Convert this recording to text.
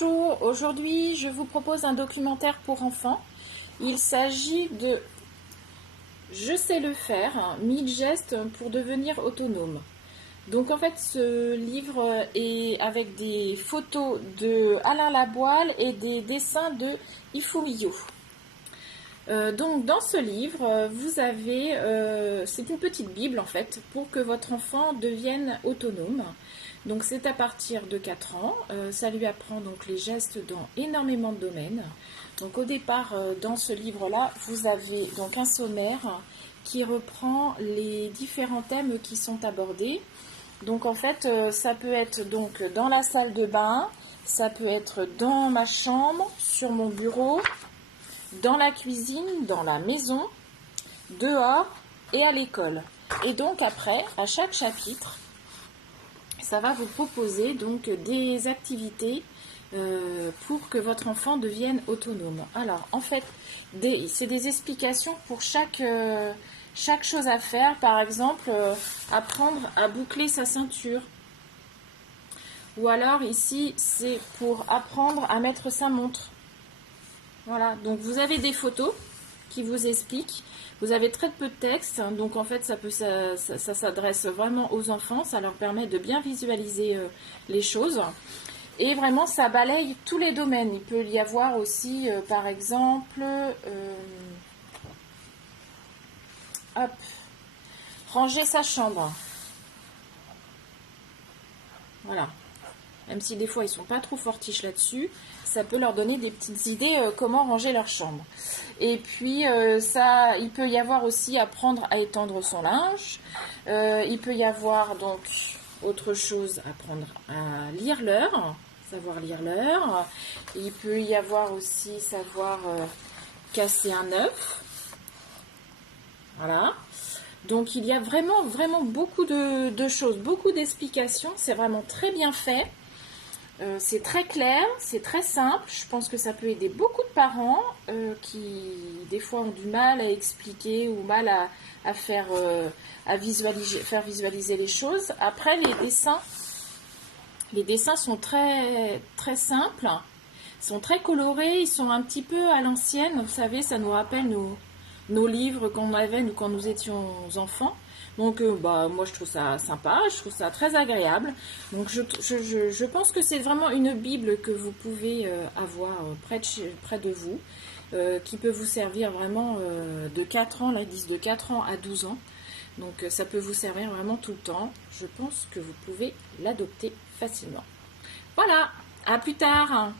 Bonjour, aujourd'hui je vous propose un documentaire pour enfants. Il s'agit de Je sais le faire, 1000 gestes pour devenir autonome. Donc en fait ce livre est avec des photos de Alain Laboile et des dessins de Ifumio. Donc dans ce livre, vous avez, c'est une petite bible en fait, pour que votre enfant devienne autonome. Donc c'est à partir de 4 ans, ça lui apprend donc les gestes dans énormément de domaines. Donc au départ, dans ce livre-là, vous avez donc un sommaire qui reprend les différents thèmes qui sont abordés. Donc en fait, ça peut être donc dans la salle de bain, ça peut être dans ma chambre, sur mon bureau, dans la cuisine, dans la maison, dehors et à l'école. Et donc après, à chaque chapitre, ça va vous proposer donc des activités pour que votre enfant devienne autonome. Alors en fait, c'est des explications pour chaque chose à faire. Par exemple, apprendre à boucler sa ceinture. Ou alors ici, c'est pour apprendre à mettre sa montre. Voilà, donc vous avez des photos qui vous expliquent. Vous avez très peu de texte, donc en fait ça s'adresse vraiment aux enfants. Ça leur permet de bien visualiser les choses. Et vraiment, ça balaye tous les domaines. Il peut y avoir aussi, par exemple, ranger sa chambre. Voilà. Même si des fois ils sont pas trop fortiches là-dessus, ça peut leur donner des petites idées comment ranger leur chambre. Et puis il peut y avoir aussi apprendre à étendre son linge. Il peut y avoir donc autre chose, apprendre à lire l'heure, savoir lire l'heure. Il peut y avoir aussi savoir casser un œuf. Voilà. Donc il y a vraiment beaucoup de choses, beaucoup d'explications. C'est vraiment très bien fait. C'est très clair, c'est très simple. Je pense que ça peut aider beaucoup de parents qui, des fois, ont du mal à expliquer ou mal à faire visualiser les choses. Après, les dessins sont très, très simples, sont très colorés, ils sont un petit peu à l'ancienne. Vous savez, ça nous rappelle nos livres qu'on avait quand nous étions enfants. Donc moi je trouve ça sympa, je trouve ça très agréable. Donc je pense que c'est vraiment une bible que vous pouvez avoir près de vous, qui peut vous servir vraiment de 4 ans, là ils disent de 4 ans à 12 ans. Donc ça peut vous servir vraiment tout le temps. Je pense que vous pouvez l'adopter facilement. Voilà, à plus tard.